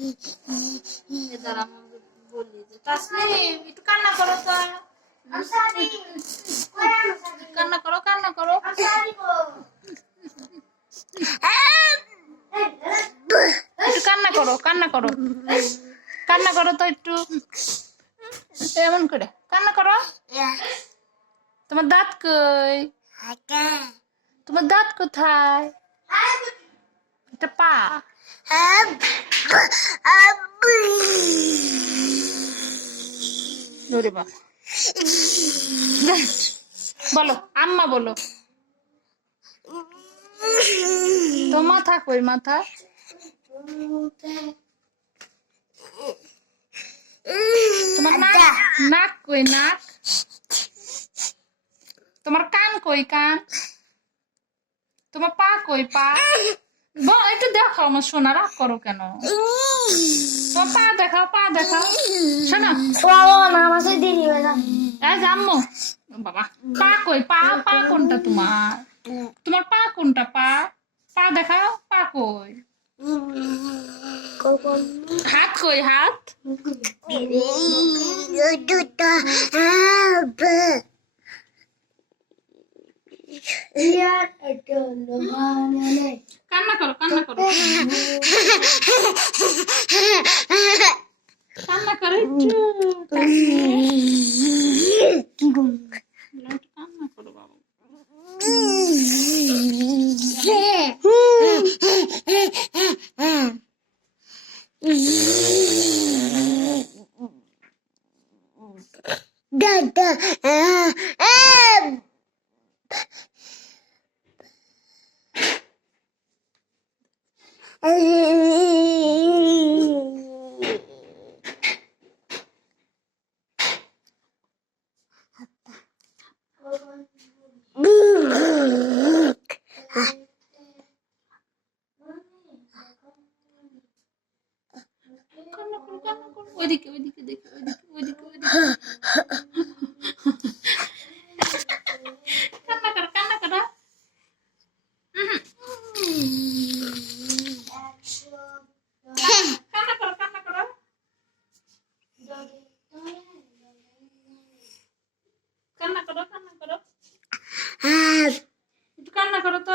যে একটু কান্না করো তো। কান্না করো কান্না করো। একটু কান্না করো কান্না করো। কান্না করো তো একটু। এমন করে। কান্না করো। তোমার দাঁত কই? তোমার দাঁত কোথায়? এটা পা। বলো আম্মা বলো। তো মাথা কই মাথা? তোমার নাক নাক কই নাক? তোমার কান কই কান? তোমার পা কই পা? ব- একটু দেখাও আমার সোনা রাগ করো কেন? পা দেখাও পা দেখাও। শোনো এই যে আম্মু। বাবা পা কই? পা পা কোনটা তোমার? তোমার পা কোনটা পা? পা দেখাও পা কই? হাত কই হাত? করো কান্না করো কান্না করো বাবা ওইদিকে ওইদিকে দেখো ওইদিকে ওইদিকে ওইদিকে কান্না করো কান্না করো কান্না করো কান্না করো কান্না করো কান্না করো একটু কান্না করো তো